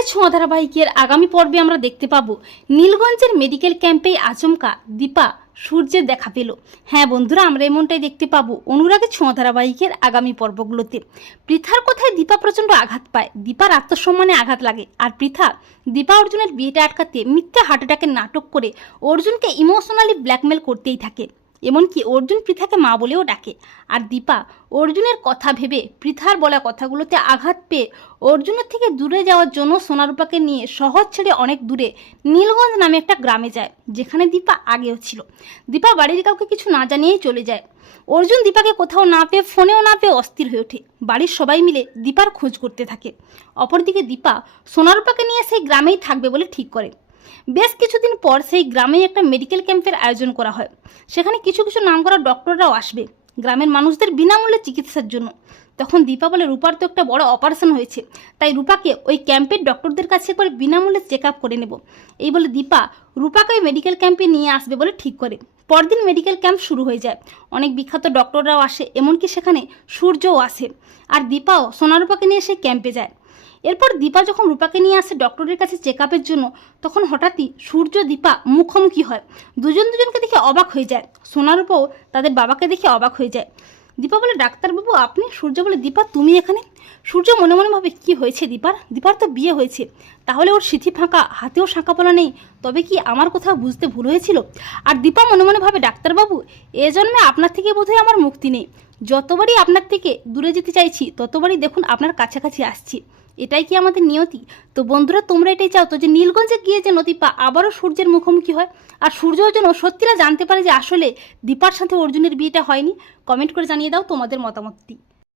অনুরাগের ছোঁয়া ধারাবাহিকের আগামী পর্বে আমরা দেখতে পাবো। নীলগঞ্জের মেডিকেল ক্যাম্পে আচমকা দীপা সূর্যের দেখা পেল। হ্যাঁ বন্ধুরা, আমরা এমনটাই দেখতে পাবো অনুরাগের ছোঁয়া ধারাবাহিকের আগামী পর্বগুলোতে। পৃথার কথায় দীপা প্রচণ্ড আঘাত পায়। দীপার আত্মসম্মানে আঘাত লাগে। আর পৃথা, দীপা অর্জুনের বিয়েটা আটকাতে মিথ্যা হার্ট অ্যাটাকের নাটক করে অর্জুনকে ইমোশনালি ব্ল্যাকমেল করতেই থাকে। এমনকি অর্জুন পৃথাকে মা বলেও ডাকে। আর দীপা, অর্জুনের কথা ভেবে পৃথার বলা কথাগুলোতে আঘাত পেয়ে অর্জুনের থেকে দূরে যাওয়ার জন্য সোনারূপাকে নিয়ে শহর ছেড়ে অনেক দূরে নীলগঞ্জ নামে একটা গ্রামে যায়, যেখানে দীপা আগেও ছিল। দীপা বাড়ির কাউকে কিছু না জানিয়েই চলে যায়। অর্জুন দীপাকে কোথাও না পেয়ে ফোনেও না পেয়ে অস্থির হয়ে ওঠে। বাড়ির সবাই মিলে দীপার খোঁজ করতে থাকে। অপরদিকে দীপা সোনারূপাকে নিয়ে সেই গ্রামেই থাকবে বলে ঠিক করে। বেশ কিছুদিন পর সেই গ্রামে একটা মেডিকেল ক্যাম্পের আয়োজন করা হয়। সেখানে কিছু কিছু নাম করা ডক্টররাও আসবে। গ্রামের মানুষদের বিনামূল্যে চিকিৎসার জন্য। তখন দীপা বলে, রূপার তো একটা বড় অপারেশন হয়েছে। তাই রূপাকে ওই ক্যাম্পের ডক্টরদের কাছে একবার বিনামূল্যে চেক আপ করে নেব। এই বলে দীপা রূপাকে ওই মেডিকেল ক্যাম্পে নিয়ে আসবে বলে ঠিক করে। পরদিন মেডিকেল ক্যাম্প শুরু হয়ে যায়। অনেক বিখ্যাত ডক্টররাও আসে, এমনকি সেখানে সূর্যও আসে। আর দীপাও সোনারূপাকে নিয়ে সেই ক্যাম্পে যায়। এরপর দীপা যখন রূপাকে নিয়ে আসে ডক্টরের কাছে চেক আপের জন্য, তখন হঠাৎই সূর্য, দীপা মুখোমুখি হয়। দুজন দুজনকে দেখে অবাক হয়ে যায়। সোনারূপাও তাদের বাবাকে দেখে অবাক হয়ে যায়। দীপা বলে, ডাক্তারবাবু, আপনি সূর্য বলে, দীপা, তুমি এখানে? সূর্য মনে মনে ভাবে, কী হয়েছে দীপার? দীপার তো বিয়ে হয়েছে। তাহলে ওর সিথি ফাঁকা, হাতেও শাঁকা পলা নেই। তবে কি আমার কোথাও বুঝতে ভুল হয়েছিল? আর দীপা মনে মনে ভাবে, ডাক্তারবাবু, এ আপনার থেকে বোধহয় আমার মুক্তি নেই। যতবারই আপনার থেকে দূরে যেতে চাইছি, ততবারই দেখুন আপনার কাছাকাছি আসছি। এটাই কি আমাদের নিয়তি? তো বন্ধুরা, তোমরা এটাই চাও তো যে নীলগঞ্জে গিয়ে যে নদীপা আবারও সূর্যের মুখোমুখি হয়? আর সূর্য যেন সত্যিরা জানতে পারে যে আসলে দীপার সাথে অর্জুনের বিয়েটা হয়নি? কমেন্ট করে জানিয়ে দাও তোমাদের মতামতটি।